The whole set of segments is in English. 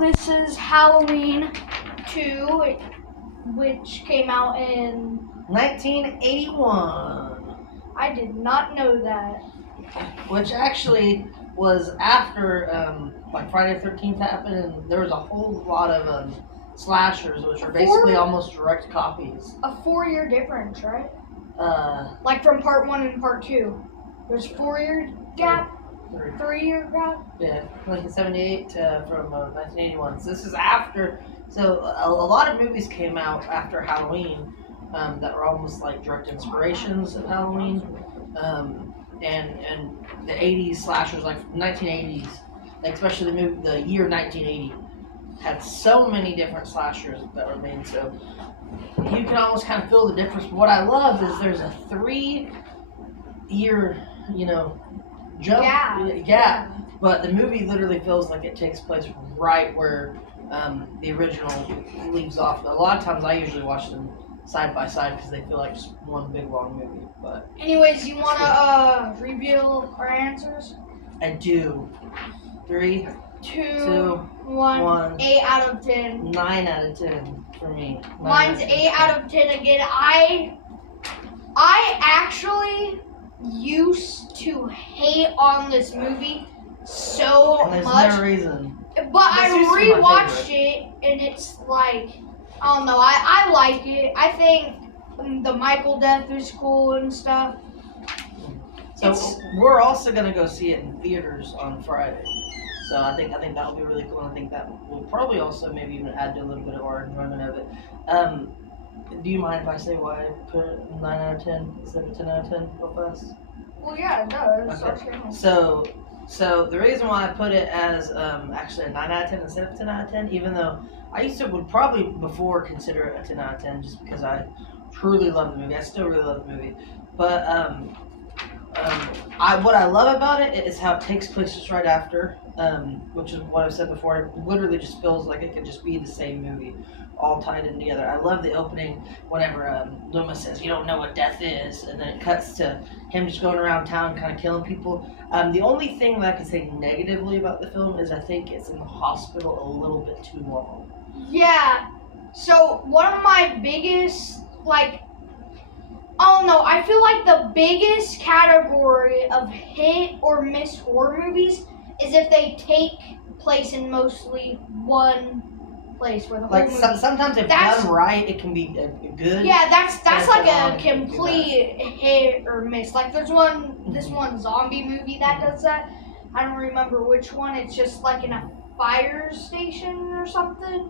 this is Halloween 2, which came out in 1981. I did not know that. Which actually was after Friday the 13th happened, and there was a whole lot of slashers, which are basically almost direct copies. A 4-year difference, right? Like from part 1 and part 2. There's 4-year gap. 3-year gap. Yeah, 1978 from 1981. So this is after. So a lot of movies came out after Halloween that were almost like direct inspirations of Halloween. And the 80s slashers, like 1980s, like especially the year 1980, had so many different slashers that were made. So you can almost kind of feel the difference. But what I love is there's a 3-year, jump. Yeah. But the movie literally feels like it takes place right where the original leaves off. A lot of times I usually watch them side by side because they feel like just one big long movie. But anyways, you want to reveal our answers? I do. 3, 2, 1. 8 out of 10. 9 out of 10 for me. Mine's 8 out of 10 again. I actually used to hate on this movie so and there's much. No reason. But I rewatched it, and it's like, I don't know, I like it. I think the Michael death is cool and stuff. So we're also gonna go see it in theaters on Friday. So I think that'll be really cool. And I think that will probably also maybe even add to a little bit of our enjoyment of it. Do you mind if I say why I put it 9 out of 10 instead of 10 out of 10 real fast? Well, yeah, it does. Okay. So the reason why I put it as actually a 9 out of 10 instead of 10 out of 10, even though I would probably before consider it a 10 out of 10 just because I truly love the movie. I still really love the movie. But what I love about it is how it takes place just right after, which is what I've said before. It literally just feels like it could just be the same movie, all tied in together. I love the opening whenever Loomis says, "You don't know what death is," and then it cuts to him just going around town kind of killing people. The only thing that I can say negatively about the film is I think it's in the hospital a little bit too long. Yeah. So one of my biggest, I feel like the biggest category of hit or miss horror movies is if they take place in mostly one place where the whole movie. Sometimes if done right, it can be good. Yeah, that's like a complete hit or miss. Like there's this one zombie movie that does that. I don't remember which one. It's just like in a fire station or something.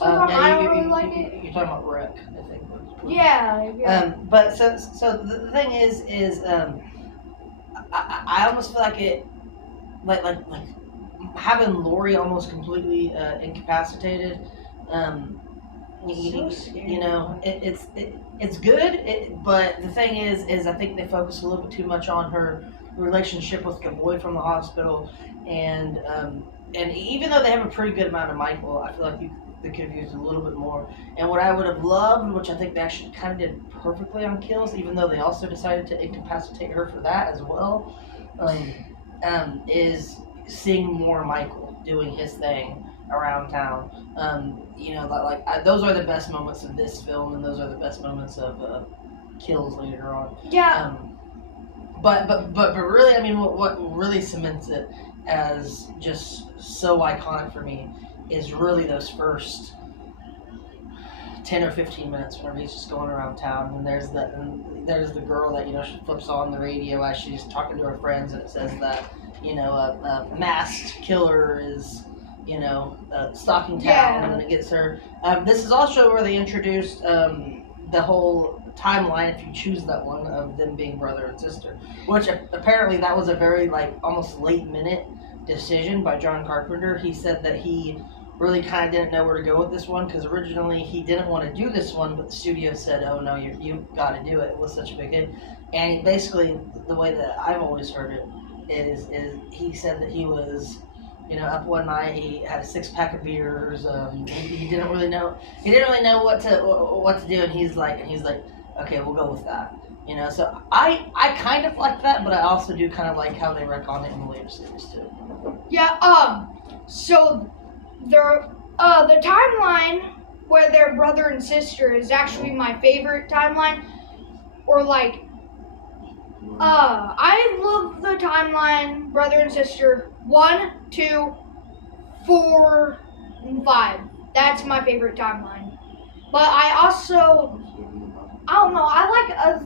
I don't really like it. You're talking about Wreck, I think. Yeah. But so the thing is I almost feel like it, like having Laurie almost completely incapacitated. It's good. But the thing is I think they focus a little bit too much on her relationship with the boy from the hospital, and even though they have a pretty good amount of Michael, I feel like they could have used a little bit more. And what I would have loved, which I think they actually kind of did perfectly on Kills, even though they also decided to incapacitate her for that as well, is seeing more Michael doing his thing around town. Those are the best moments of this film, and those are the best moments of Kills later on. Yeah. But really, I mean, what really cements it as just so iconic for me is really those first 10 or 15 minutes whenever he's just going around town, and there's the girl that she flips on the radio as she's talking to her friends, and it says that a masked killer is stalking town, and then it gets her. This is also where they introduced the whole timeline, if you choose that one, of them being brother and sister, which apparently that was a very almost late minute decision by John Carpenter. He said that he really kind of didn't know where to go with this one because originally he didn't want to do this one, but the studio said, "Oh no, you got to do it." It was such a big hit, and basically the way that I've always heard it is he said that he was up one night, he had a 6-pack of beers. He didn't really know what to do, and he's like, okay, we'll go with that. So I kind of like that, but I also do kind of like how they retcon it in the later series too. Yeah. So the timeline where they're brother and sister is actually my favorite timeline. Or like, I love the timeline brother and sister 1, 2, 4, and 5. That's my favorite timeline. But I also, I don't know. I like.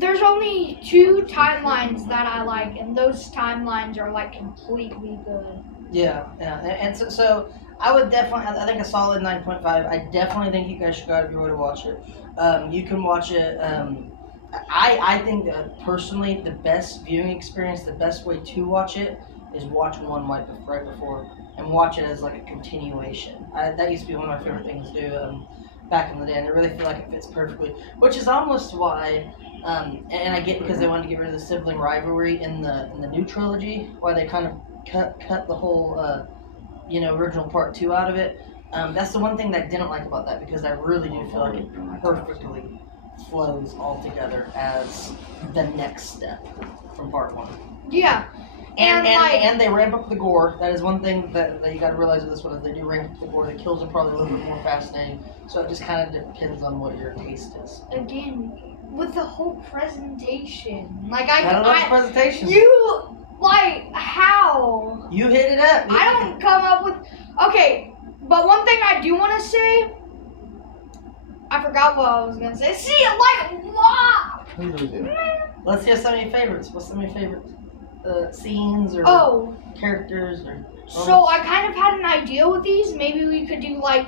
There's only 2 timelines that I like, and those timelines are like completely good. Yeah, and so I would definitely, I think a solid 9.5. I definitely think you guys should go out of your way to watch it. You can watch it. I think personally the best viewing experience, the best way to watch it is watch one right before and watch it as like a continuation. That used to be one of my favorite things to do back in the day, and I really feel like it fits perfectly. Which is almost why, and I get because they wanted to get rid of the sibling rivalry in the new trilogy, why they kind of cut the whole original part 2 out of it. That's the one thing that I didn't like about that, because I really do feel like it perfectly flows all together as the next step from part 1. Yeah. And they ramp up the gore. That is one thing that you got to realize with this one, is they do ramp up the gore. The kills are probably a little bit more fascinating. So it just kind of depends on what your taste is. Again, with the whole presentation, like I love the presentation. You like how you hit it up. I don't come up with. Okay, but one thing I do want to say. I forgot what I was gonna say. See, like what? Let's hear some of your favorites. What's some of your favorite scenes or characters or? So I kind of had an idea with these. Maybe we could do like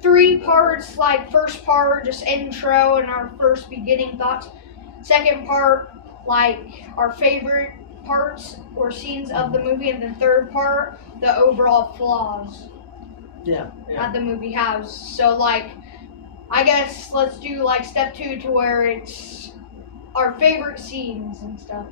3 parts. Like first part, just intro and our first beginning thoughts. Second part, like our favorite parts or scenes of the movie, and then third part, the overall flaws. Yeah. That the movie has. So like, I guess let's do like step 2 to where it's our favorite scenes and stuff.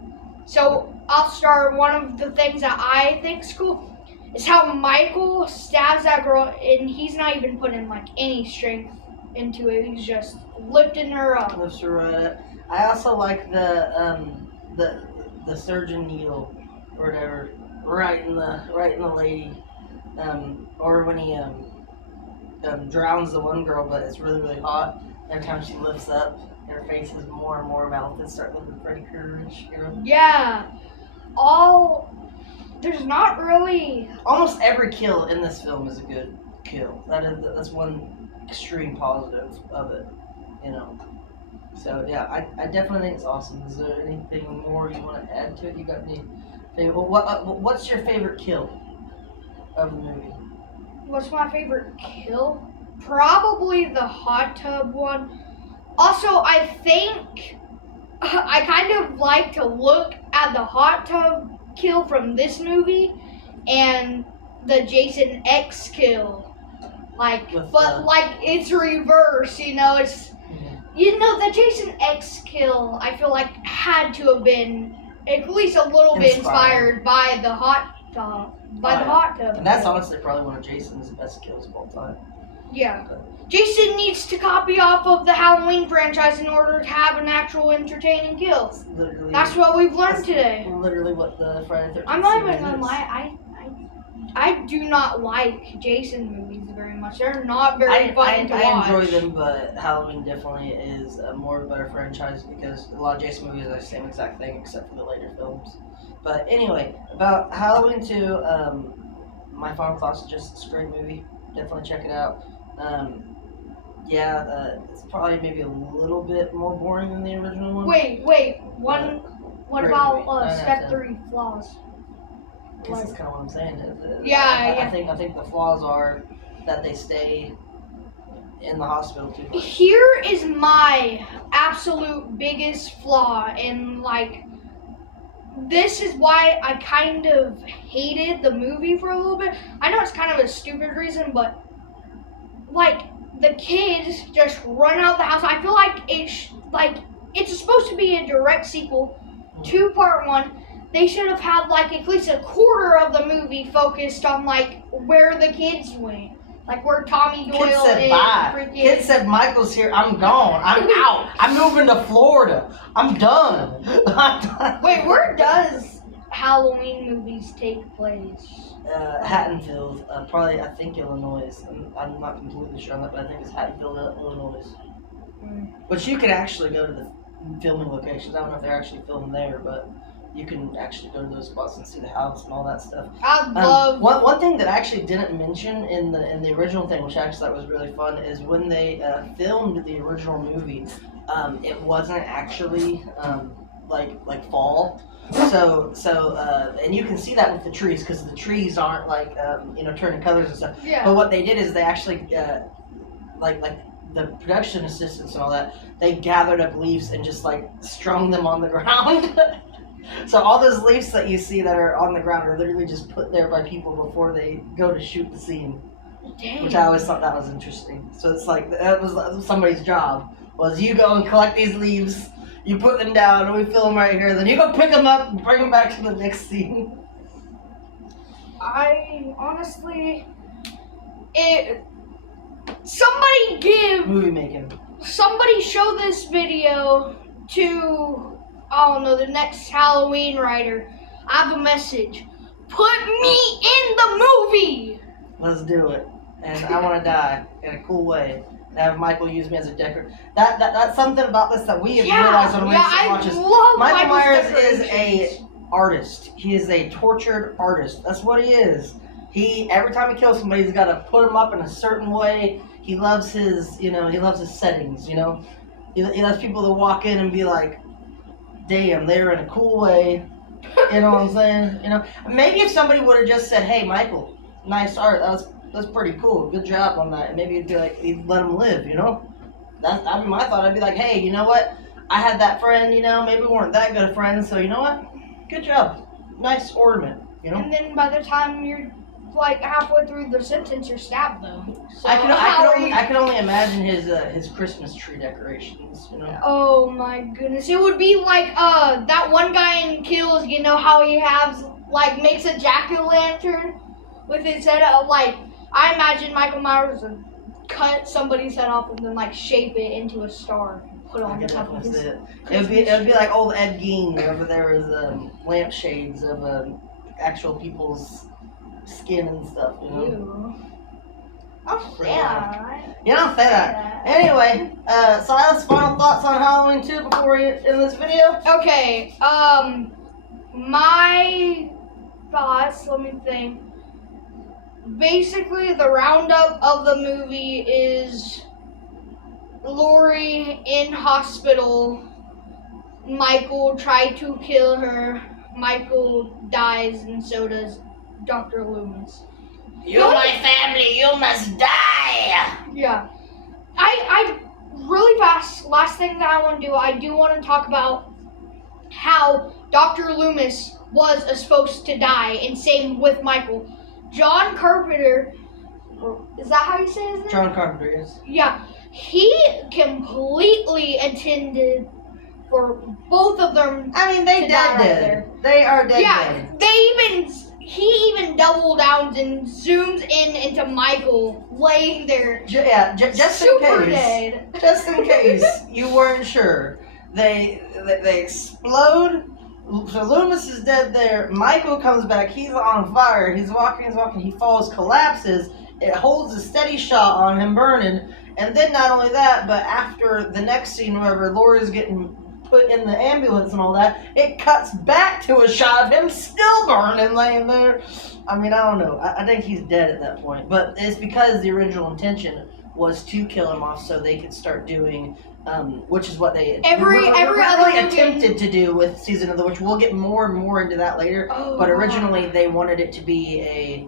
So I'll start. One of the things that I think's cool is how Michael stabs that girl, and he's not even putting like any strength into it. He's just lifting her up. Lifts her right up. I also like the surgeon needle or whatever, right in the lady. Or when he drowns the one girl, but it's really, really hot. Every time she lifts up, her face is more and more melted, start looking Freddy Krueger-ish, Yeah. There's not really. Almost every kill in this film is a good kill. That's one extreme positive of it, So yeah, I definitely think it's awesome. Is there anything more you want to add to it? You got any favorite? What's your favorite kill of the movie? What's my favorite kill? Probably the hot tub one. Also, I think I kind of like to look at the hot tub kill from this movie and the Jason X kill. Like it's reverse, it's the Jason X kill I feel like had to have been at least a little bit inspired by the hot tub. The hot tub. And that's honestly probably one of Jason's best kills of all time. Yeah. Jason needs to copy off of the Halloween franchise in order to have an actual entertaining kill. That's what we've learned today. Literally what the Friday the 13th I'm not even gonna lie. I do not like Jason movies very much. They're not very fun to watch. I enjoy them, but Halloween definitely is a more better franchise because a lot of Jason movies are the same exact thing except for the later films. But anyway, about Halloween 2, My Final Thoughts is just a great movie. Definitely check it out. It's probably maybe a little bit more boring than the original one. Wait. What about step 3 flaws? This is kind of what I'm saying. Yeah. I think the flaws are that they stay in the hospital too much. Here is my absolute biggest flaw, and this is why I kind of hated the movie for a little bit. I know it's kind of a stupid reason, but the kids just run out the house. I feel like it's supposed to be a direct sequel to part 1. They should have had at least a quarter of the movie focused on where the kids went. Where Tommy Doyle Kid said bye. Kid said Michael's here. I'm gone. I'm out. I'm moving to Florida. I'm done. Wait, where does Halloween movies take place? Haddonfield, probably I think Illinois. I'm not completely sure on that, but I think it's Haddonfield, Illinois. But you can actually go to the filming locations. I don't know if they're actually filming there, but you can actually go to those spots and see the house and all that stuff. I love. One thing that I actually didn't mention in the original thing, which I actually thought was really fun, is when they filmed the original movie, it wasn't actually like fall. So and you can see that with the trees because the trees aren't like turning colors and stuff. Yeah. But what they did is they actually like the production assistants and all that, they gathered up leaves and just like strung them on the ground. So all those leaves that you see that are on the ground are literally just put there by people before they go to shoot the scene. Dang. Which I always thought that was interesting. So it's like that was somebody's job, was you go and collect these leaves, you put them down, and we film right here, then you go pick them up and bring them back to the next scene. I honestly, somebody show this video to, I don't know, the next Halloween writer. I have a message. Put me in the movie. Let's do it. And I want to die in a cool way. And have Michael use me as a decorator. That's something about this that we have realized when we watch this. Michael Myers is a artist. He is a tortured artist. That's what he is. Every time he kills somebody, he's got to put them up in a certain way. He loves his settings, He loves people to walk in and be like, damn, they're in a cool way. You know what I'm saying? Maybe if somebody would have just said, hey, Michael, nice art, that's pretty cool, good job on that. And maybe it'd be like, he'd let him live, That'd be my thought. I'd be like, hey, you know what? I had that friend, maybe we weren't that good of friends, so you know what? Good job. Nice ornament, And then by the time you're like halfway through the sentence, you're stabbed though. So I can only imagine his Christmas tree decorations, Oh my goodness. It would be like that one guy in Kills, how he makes a jack-o'-lantern with his head up. I imagine Michael Myers would cut somebody's head off and then shape it into a star and put it on the top of his head. It would be like old Ed Gein over there with lampshades of actual people's skin and stuff, Ew. I'll say that, right? You don't say that. Anyway, Silas, final thoughts on Halloween 2 before we end this video? Okay, my thoughts, let me think. Basically, the roundup of the movie is Laurie in hospital. Michael tried to kill her. Michael dies, and so does Dr. Loomis. You're my family, you must die! Yeah. I really fast, last thing that I want to do, I do want to talk about how Dr. Loomis was supposed to die, and same with Michael. John Carpenter, is that how you say his name? John Carpenter, yes. Yeah, he completely intended for both of them. I mean, they dead. They are dead. Yeah, he even double downs and zooms into Michael laying there. Just super in case. Dead. Just in case you weren't sure, they explode. So Loomis is dead there. Michael comes back. He's on fire. He's walking. He falls, collapses. It holds a steady shot on him burning. And then not only that, but after the next scene, wherever Laurie's getting put in the ambulance and all that, it cuts back to a shot of him still burning, laying there. I mean, I don't know. I think he's dead at that point. But it's because the original intention was to kill him off so they could start doing, which is what they every other attempted to do with Season of the Witch. We'll get more and more into that later. Oh, but originally they wanted it to be a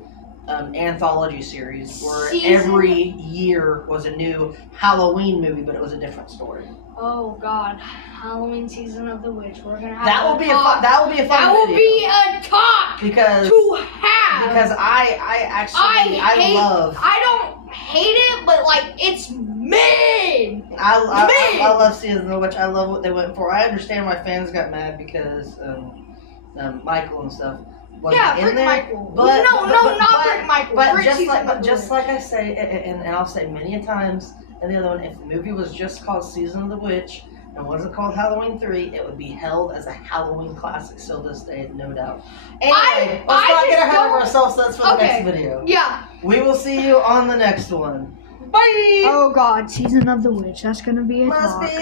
anthology series where every year was a new Halloween movie, but it was a different story. Oh God, Halloween Season of the Witch. We're gonna have that will be a fun video. A talk because I don't hate it, but it's mid. I love Season of the Witch. I love what they went for. I understand why fans got mad because Michael and stuff. Yeah, Michael. Not Michael. But just like I say, and I'll say many a times, and the other one, if the movie was just called Season of the Witch, and wasn't called Halloween 3, it would be held as a Halloween classic still this day, no doubt. Anyway, let's I not get just ahead of don't- ourselves. That's for the Okay. next video. Yeah. We will see you on the next one. Bye! Oh God, Season of the Witch. That's gonna be a Must talk. be